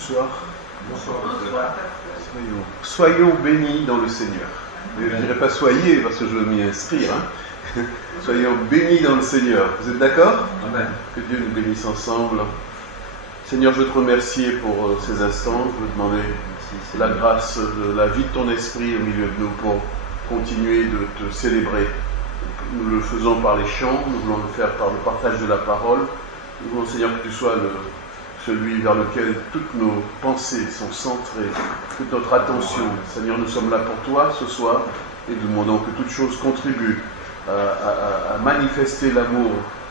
Bonsoir. Bonsoir. Soyons bénis dans le Seigneur. Mais je ne dirais pas soyez parce que je veux m'y inscrire. Hein. Soyons bénis dans le Seigneur. Vous êtes d'accord? Amen. Que Dieu nous bénisse ensemble. Seigneur, je veux te remercier pour ces instants. Je veux demander la grâce de la vie de ton esprit au milieu de nous pour continuer de te célébrer. Nous le faisons par les chants, nous voulons le faire par le partage de la parole. Nous voulons, Seigneur, que tu sois celui vers lequel toutes nos pensées sont centrées, toute notre attention. Seigneur, nous sommes là pour toi ce soir et nous demandons que toute chose contribue à manifester l'amour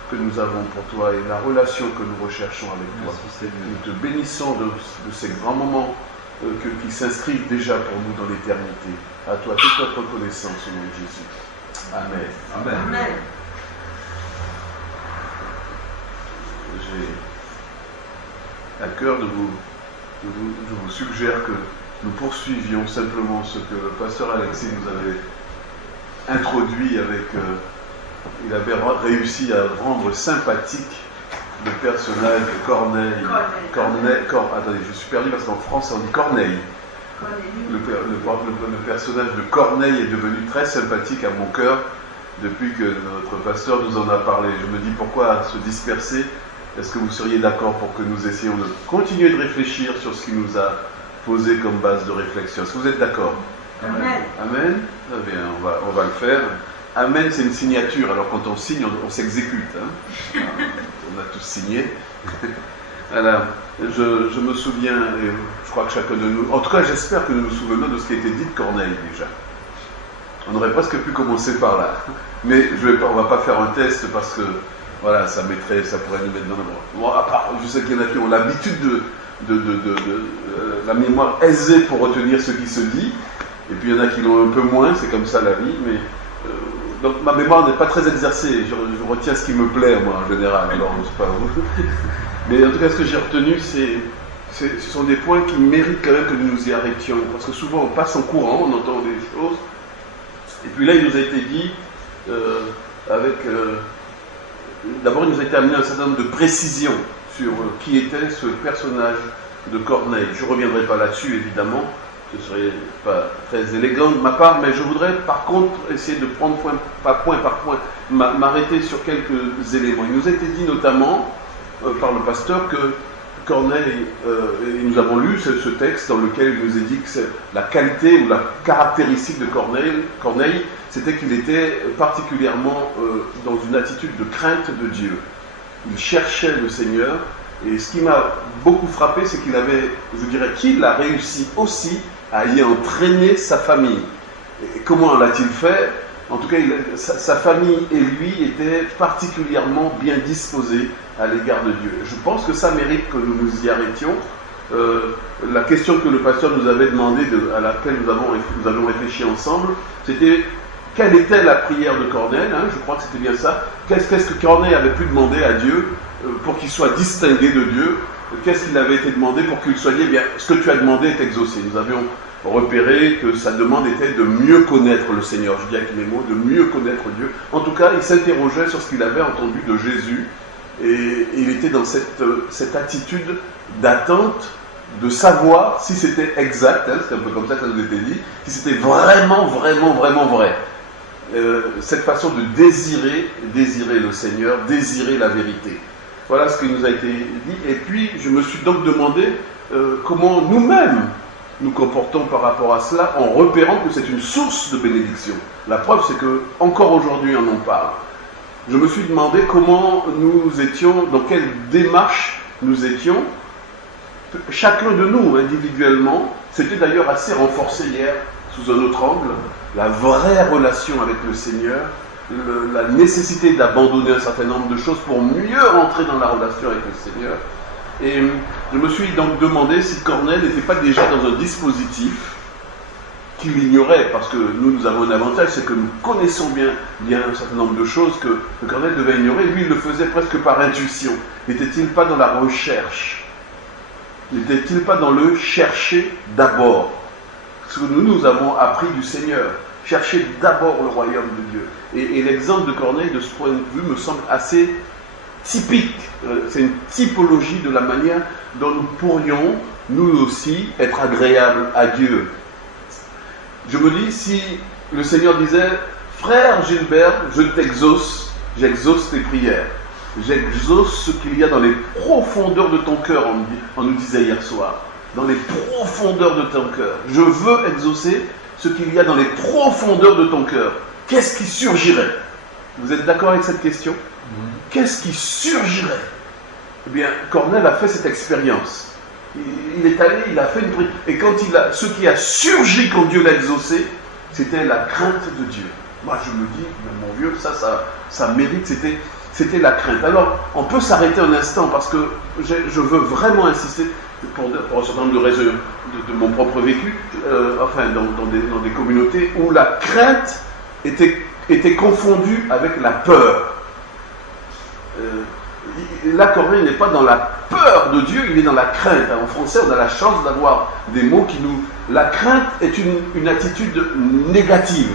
que nous avons pour toi et la relation que nous recherchons avec toi. Nous te bénissons de ces grands moments qui s'inscrivent déjà pour nous dans l'éternité. À toi toute notre reconnaissance au nom de Jésus. Amen. Amen. Amen. J'ai à cœur je vous suggère que nous poursuivions simplement ce que le pasteur Alexis nous avait introduit avec... il avait réussi à rendre sympathique le personnage de Corneille. Attendez, je suis perdu parce qu'en France on dit Corneille. Le personnage de Corneille est devenu très sympathique à mon cœur depuis que notre pasteur nous en a parlé. Je me dis pourquoi se disperser? Est-ce que vous seriez d'accord pour que nous essayions de continuer de réfléchir sur ce qu'il nous a posé comme base de réflexion? Est-ce que vous êtes d'accord? Amen. Amen. Très bien, on va le faire. Amen, c'est une signature. Alors quand on signe, on s'exécute. Hein. On a tous signé. Voilà. Je me souviens, et je crois que chacun de nous, en tout cas j'espère que nous nous souvenons de ce qui a été dit de Corneille déjà. On aurait presque pu commencer par là. Mais on ne va pas faire un test parce que voilà, ça pourrait nous mettre dans le droit. Bon, à part, je sais qu'il y en a qui ont l'habitude de la mémoire aisée pour retenir ce qui se dit, et puis il y en a qui l'ont un peu moins, c'est comme ça la vie, mais donc ma mémoire n'est pas très exercée, je retiens ce qui me plaît moi en général, alors je ne sais pas vous. Mais en tout cas ce que j'ai retenu, ce sont des points qui méritent quand même que nous nous y arrêtions, parce que souvent on passe en courant, on entend des choses, et puis là il nous a été dit, d'abord il nous a été amené un certain nombre de précisions sur qui était ce personnage de Corneille. Je ne reviendrai pas là-dessus évidemment, ce serait pas très élégant de ma part, mais je voudrais par contre essayer de prendre point par point, m'arrêter sur quelques éléments. Il nous a été dit notamment par le pasteur que Corneille, et nous avons lu ce texte dans lequel il nous est dit que la qualité ou la caractéristique de Corneille, c'était qu'il était particulièrement dans une attitude de crainte de Dieu. Il cherchait le Seigneur, et ce qui m'a beaucoup frappé, c'est qu'il a réussi aussi à y entraîner sa famille. Et comment l'a-t-il fait? En tout cas, sa famille et lui étaient particulièrement bien disposés à l'égard de Dieu. Je pense que ça mérite que nous nous y arrêtions. La question que le pasteur nous avait demandé, à laquelle nous avons réfléchi ensemble, c'était quelle était la prière de Corneille, hein, je crois que c'était bien ça. Qu'est-ce que Corneille avait pu demander à Dieu pour qu'il soit distingué de Dieu? Qu'est-ce qu'il avait été demandé pour qu'il soit dit, eh bien, ce que tu as demandé est exaucé. Nous avions repéré que sa demande était de mieux connaître le Seigneur. Je dis avec mes mots, de mieux connaître Dieu. En tout cas, il s'interrogeait sur ce qu'il avait entendu de Jésus. Et il était dans cette attitude d'attente, de savoir si c'était exact, hein, c'est un peu comme ça que ça nous était dit, si c'était vraiment, vraiment, vraiment vrai. Cette façon de désirer le Seigneur, désirer la vérité. Voilà ce qui nous a été dit. Et puis, je me suis donc demandé comment nous-mêmes nous comportons par rapport à cela, en repérant que c'est une source de bénédiction. La preuve, c'est que encore aujourd'hui, on en parle. Je me suis demandé comment nous étions, dans quelle démarche nous étions, chacun de nous individuellement. C'était d'ailleurs assez renforcé hier, sous un autre angle, la vraie relation avec le Seigneur, la nécessité d'abandonner un certain nombre de choses pour mieux rentrer dans la relation avec le Seigneur. Et je me suis donc demandé si Corneille n'était pas déjà dans un dispositif qu'il ignorait, parce que nous avons un avantage, c'est que nous connaissons bien un certain nombre de choses que Corneille devait ignorer. Lui, il le faisait presque par intuition. N'était-il pas dans la recherche? N'était-il pas dans le chercher d'abord? Ce que nous avons appris du Seigneur. Chercher d'abord le royaume de Dieu. Et l'exemple de Corneille, de ce point de vue, me semble assez typique. C'est une typologie de la manière dont nous pourrions nous aussi, être agréables à Dieu. Je me dis, si le Seigneur disait, frère Gilbert, je t'exauce, j'exauce tes prières, j'exauce ce qu'il y a dans les profondeurs de ton cœur, on nous disait hier soir, dans les profondeurs de ton cœur. Je veux exaucer ce qu'il y a dans les profondeurs de ton cœur. Qu'est-ce qui surgirait? Vous êtes d'accord avec cette question? Qu'est-ce qui surgirait? Eh bien, Corneille a fait cette expérience. Il est allé, il a fait une prière. Et quand ce qui a surgi quand Dieu l'a exaucé, c'était la crainte de Dieu. Moi, je me dis, mon vieux, ça mérite, c'était la crainte. Alors, on peut s'arrêter un instant parce que je veux vraiment insister pour un certain nombre de raisons de mon propre vécu, dans des communautés où la crainte était confondue avec la peur. Là, Corneille n'est pas dans la peur de Dieu, il est dans la crainte. En français, on a la chance d'avoir des mots qui nous... La crainte est une attitude négative.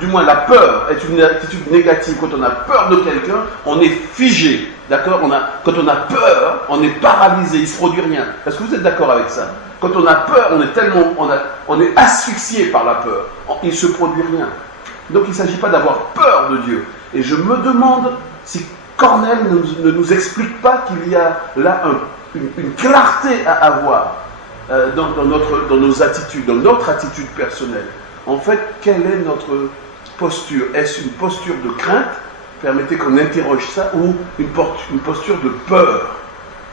Du moins, la peur est une attitude négative. Quand on a peur de quelqu'un, on est figé. D'accord? Quand on a peur, on est paralysé, il ne se produit rien. Est-ce que vous êtes d'accord avec ça? Quand on a peur, on est asphyxié par la peur. Il ne se produit rien. Donc, il ne s'agit pas d'avoir peur de Dieu. Et je me demande si Corneille ne nous explique pas qu'il y a là une clarté à avoir dans nos attitudes, dans notre attitude personnelle. En fait, quelle est notre posture? Est-ce une posture de crainte? Permettez qu'on interroge ça, ou une posture de peur?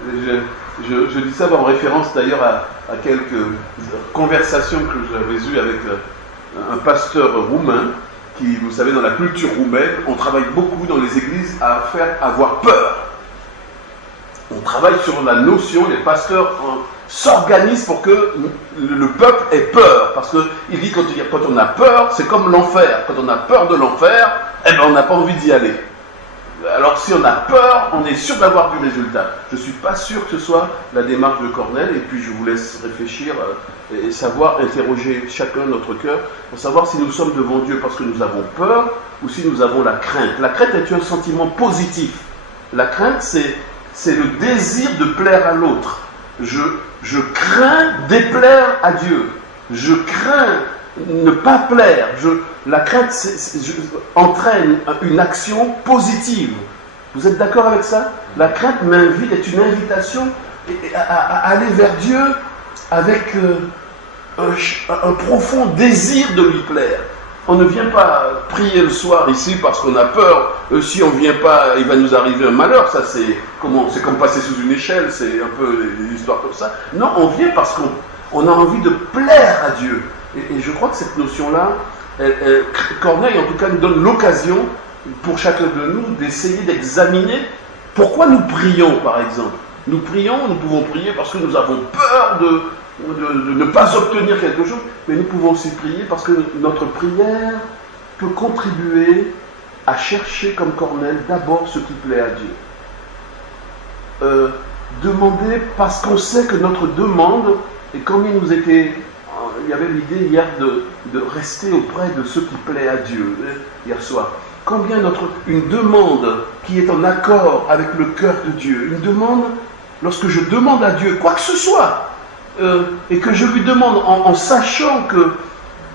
Je dis ça en référence d'ailleurs à quelques conversations que j'avais eues avec un pasteur roumain, qui, vous savez, dans la culture roumaine, on travaille beaucoup dans les églises à faire avoir peur. On travaille sur la notion, les pasteurs s'organisent pour que le peuple ait peur. Parce qu'il dit, quand on a peur, c'est comme l'enfer. Quand on a peur de l'enfer, eh ben, on n'a pas envie d'y aller. Alors si on a peur, on est sûr d'avoir du résultat. Je ne suis pas sûr que ce soit la démarche de Corneille, et puis je vous laisse réfléchir et savoir interroger chacun notre cœur pour savoir si nous sommes devant Dieu parce que nous avons peur ou si nous avons la crainte. La crainte est un sentiment positif. La crainte, c'est le désir de plaire à l'autre. Je crains déplaire à Dieu. Je crains ne pas plaire. La crainte entraîne une action positive. Vous êtes d'accord avec ça? La crainte est une invitation à aller vers Dieu avec un profond désir de lui plaire. On ne vient pas prier le soir ici parce qu'on a peur. Si on ne vient pas, il va nous arriver un malheur. Ça, c'est comme passer sous une échelle. C'est un peu des histoires comme ça. Non, on vient parce qu'on a envie de plaire à Dieu. Et je crois que cette notion-là, Corneille en tout cas nous donne l'occasion pour chacun de nous d'essayer d'examiner pourquoi nous prions, par exemple. Nous pouvons prier parce que nous avons peur de ne pas obtenir quelque chose, mais nous pouvons aussi prier parce que notre prière peut contribuer à chercher, comme Corneille, d'abord ce qui plaît à Dieu. Demander parce qu'on sait que notre demande, et comme il y avait l'idée hier de rester auprès de ce qui plaît à Dieu, hier soir. Combien une demande qui est en accord avec le cœur de Dieu, une demande, lorsque je demande à Dieu quoi que ce soit, et que je lui demande en sachant que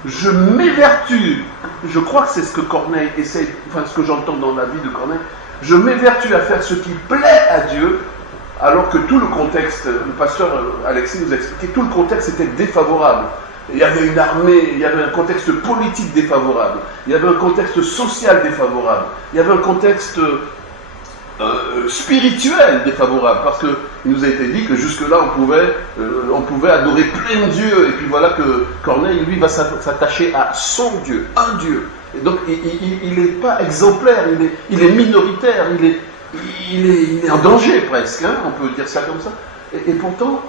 je m'évertue, je crois que c'est ce que Corneille essaie, enfin ce que j'entends dans la vie de Corneille, je m'évertue à faire ce qui plaît à Dieu, alors que tout le contexte, le pasteur Alexis nous a expliqué, tout le contexte était défavorable. Il y avait une armée, il y avait un contexte politique défavorable, il y avait un contexte social défavorable, il y avait un contexte spirituel défavorable, parce qu'il nous a été dit que jusque-là on pouvait adorer plein Dieu, et puis voilà que Corneille, lui, va s'attacher à son Dieu, un Dieu. Et donc il n'est pas exemplaire, il est minoritaire, il est en danger presque, hein, on peut dire ça comme ça. Et pourtant,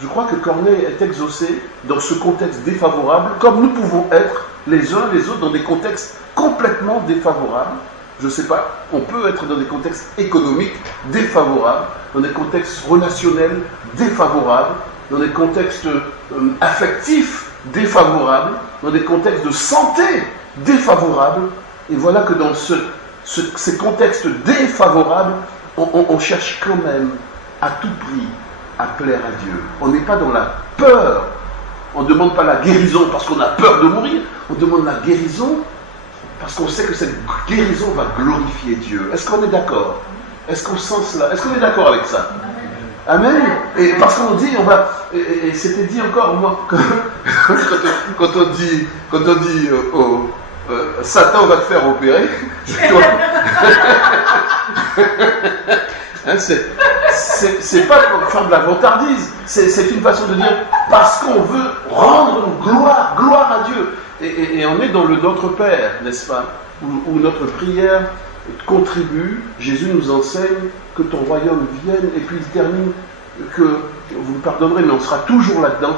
je crois que Corneille est exaucé dans ce contexte défavorable, comme nous pouvons être les uns les autres dans des contextes complètement défavorables. Je ne sais pas, on peut être dans des contextes économiques défavorables, dans des contextes relationnels défavorables, dans des contextes affectifs défavorables, dans des contextes de santé défavorables. Et voilà que dans ces contextes défavorables, on cherche quand même à tout prix à plaire à Dieu. On n'est pas dans la peur. On ne demande pas la guérison parce qu'on a peur de mourir. On demande la guérison parce qu'on sait que cette guérison va glorifier Dieu. Est-ce qu'on est d'accord? Est-ce qu'on sent cela? Est-ce qu'on est d'accord avec ça? Amen. Et parce qu'on dit, on va, et c'était dit encore, moi, quand on dit Satan va te faire opérer, hein, c'est pas pour faire de la vantardise, c'est une façon de dire parce qu'on veut rendre gloire à Dieu. Et on est dans le Notre Père, n'est-ce pas, où notre prière contribue. Jésus nous enseigne que ton royaume vienne, et puis il termine que vous me pardonnerez, mais on sera toujours là-dedans,